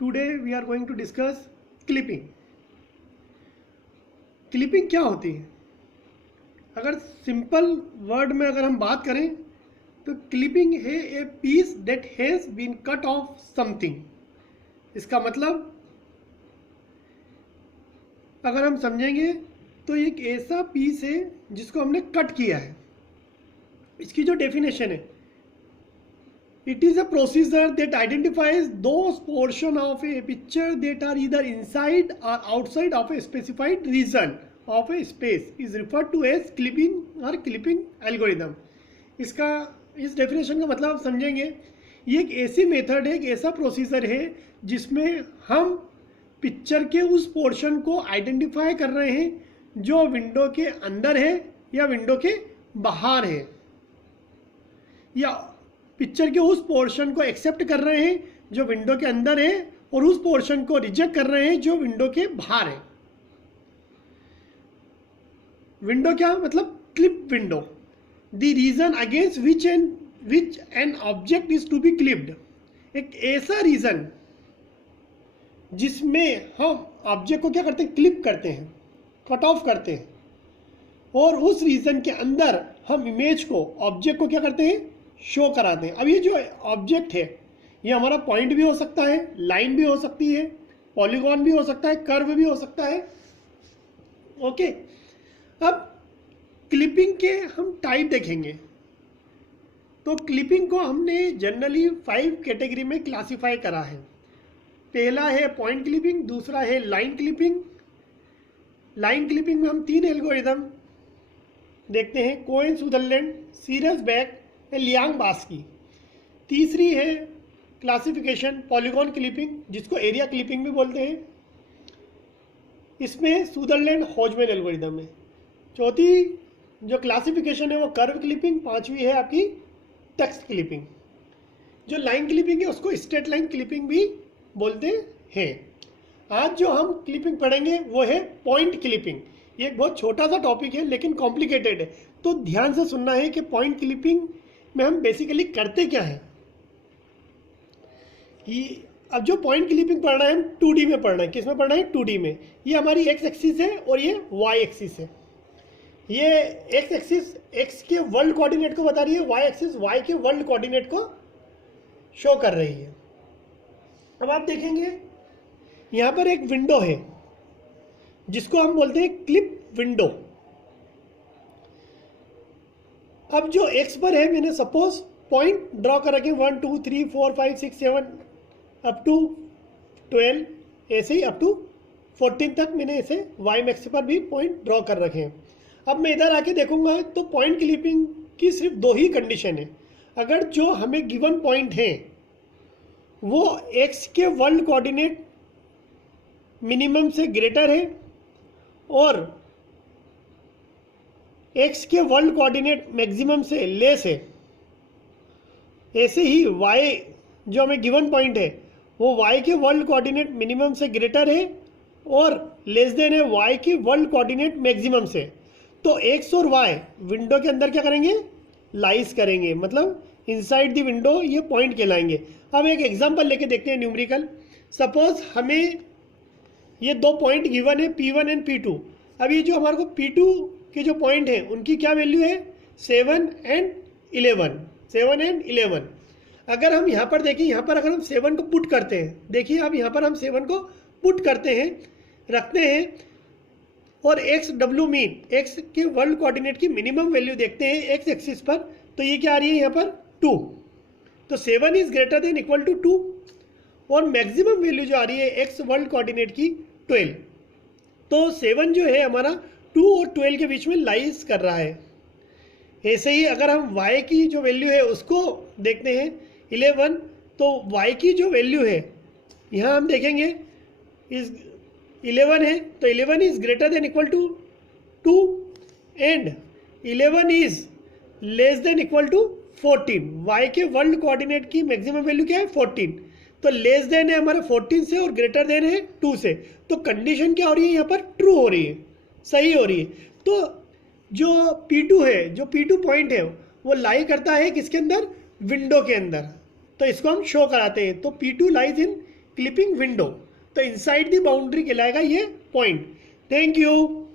Today we are going to discuss clipping. Clipping क्या होती है? अगर सिंपल वर्ड में अगर हम बात करें तो क्लिपिंग है a piece that has been cut off something. इसका मतलब अगर हम समझेंगे तो एक ऐसा पीस है जिसको हमने कट किया है। इसकी जो डेफिनेशन है, it is a procedure that identifies those portion of a picture that are either inside or outside of a specified region of a space is referred to as clipping or clipping algorithm। इसका इस definition का मतलब आप समझेंगे, ये एक ऐसी method है, एक ऐसा प्रोसीजर है जिसमें हम पिक्चर के उस पोर्शन को आइडेंटिफाई कर रहे हैं जो विंडो के अंदर है या विंडो के बाहर है, या पिक्चर के उस पोर्शन को एक्सेप्ट कर रहे हैं जो विंडो के अंदर है और उस पोर्शन को रिजेक्ट कर रहे हैं जो विंडो के बाहर है। विंडो क्या मतलब? Clip window, the region against which an object is to be clipped. एक ऐसा रीजन जिसमें हम ऑब्जेक्ट को क्या करते हैं? क्लिप करते हैं, कट ऑफ करते हैं, और उस रीजन के अंदर हम इमेज को, ऑब्जेक्ट को क्या करते हैं? शो कराते हैं। अब ये जो ऑब्जेक्ट है ये हमारा पॉइंट भी हो सकता है, लाइन भी हो सकती है, पॉलीगॉन भी हो सकता है, कर्व भी हो सकता है। ओके, अब क्लिपिंग के हम टाइप देखेंगे तो क्लिपिंग को हमने जनरली 5 कैटेगरी में क्लासिफाई करा है। पहला है पॉइंट क्लिपिंग, दूसरा है लाइन क्लिपिंग। लाइन क्लिपिंग में हम 3 एल्गोरिदम देखते हैं, Cohen Sutherland, Cyrus Beck, Liang Barsky. तीसरी है क्लासिफिकेशन पॉलीगॉन क्लिपिंग, जिसको एरिया क्लिपिंग भी बोलते हैं। इसमें सुदरलैंड होजमैन एल्गोरिदम है। चौथी जो क्लासिफिकेशन है वो कर्व क्लिपिंग। पांचवी है आपकी टेक्स्ट क्लिपिंग। जो लाइन क्लिपिंग है उसको स्ट्रेट लाइन क्लिपिंग भी बोलते हैं। आज जो हम क्लिपिंग पढ़ेंगे वो है पॉइंट क्लिपिंग। ये एक बहुत छोटा सा टॉपिक है लेकिन कॉम्प्लिकेटेड है, तो ध्यान से सुनना है कि पॉइंट क्लिपिंग में हम बेसिकली करते क्या है। अब जो पॉइंट क्लिपिंग पढ़ना है हम 2D में पढ़ना है। किस में पढ़ना है? 2D में। ये हमारी एक्स एक्सिस है और ये वाई एक्सिस है। ये एक्स एक्सिस एक्स के वर्ल्ड कोऑर्डिनेट को बता रही है, वाई एक्सिस वाई के वर्ल्ड कोऑर्डिनेट को शो कर रही है। अब आप देखेंगे यहाँ पर एक विंडो है जिसको हम बोलते हैं क्लिप विंडो। अब जो एक्स पर है मैंने सपोज पॉइंट ड्रॉ कर रखे 1 2 3 4 5 6 7 अप टू 12, ऐसे ही अप टू 14 तक मैंने ऐसे वाई एक्स पर भी पॉइंट ड्रॉ कर रखे हैं। अब मैं इधर आके देखूंगा तो पॉइंट क्लिपिंग की सिर्फ 2 ही कंडीशन है। अगर जो हमें गिवन पॉइंट है वो एक्स के वर्ल्ड कोऑर्डिनेट मिनिमम से ग्रेटर है और एक्स के वर्ल्ड कोऑर्डिनेट मैक्सिमम से लेस है, ऐसे ही वाई जो हमें गिवन पॉइंट है वो वाई के वर्ल्ड कोऑर्डिनेट मिनिमम से ग्रेटर है और लेस देन है वाई के वर्ल्ड कोऑर्डिनेट मैक्सिमम से, तो एक्स और वाई विंडो के अंदर क्या करेंगे? लाइज करेंगे, मतलब इनसाइड द विंडो ये पॉइंट कहलाएंगे। अब एक एग्जांपल लेके देखते हैं न्यूमेरिकल। सपोज हमें ये 2 पॉइंट गिवन है P1 एंड P2। अब ये जो हमारे को P2 के जो पॉइंट है उनकी क्या वैल्यू है? 7 एंड 11। अगर हम यहाँ पर देखें, यहाँ पर अगर हम 7 को पुट करते हैं, देखिए अब यहाँ पर हम 7 को पुट करते हैं, रखते हैं, और एक्स डब्ल्यू मीन एक्स के वर्ल्ड कोऑर्डिनेट की मिनिमम वैल्यू देखते हैं एक्स एक्सिस पर, तो ये क्या आ रही है यहाँ पर? 2। तो 7 is greater than equal to 2 और मैक्सिमम वैल्यू जो आ रही है एक्स वर्ल्ड कोऑर्डिनेट की 12। तो 7 जो है हमारा 2 और 12 के बीच में लाइज कर रहा है। ऐसे ही अगर हम y की जो वैल्यू है उसको देखते हैं 11, तो y की जो वैल्यू है यहाँ हम देखेंगे इस 11 है, तो 11 is greater than equal to 2 and 11 is less than equal to 14। y के वर्ल्ड कोऑर्डिनेट की मैक्सिमम वैल्यू क्या है? 14। तो लेस देन है हमारा 14 से और ग्रेटर देन है 2 से, तो कंडीशन क्या हो रही है यहाँ पर? ट्रू हो रही है, सही हो रही है। तो जो P2 है, जो P2 पॉइंट है वो लाई करता है किसके अंदर? विंडो के अंदर। तो इसको हम शो कराते हैं। तो P2 lies in clipping window, तो इनसाइड द बाउंड्री कहलाएगा ये पॉइंट। Thank you.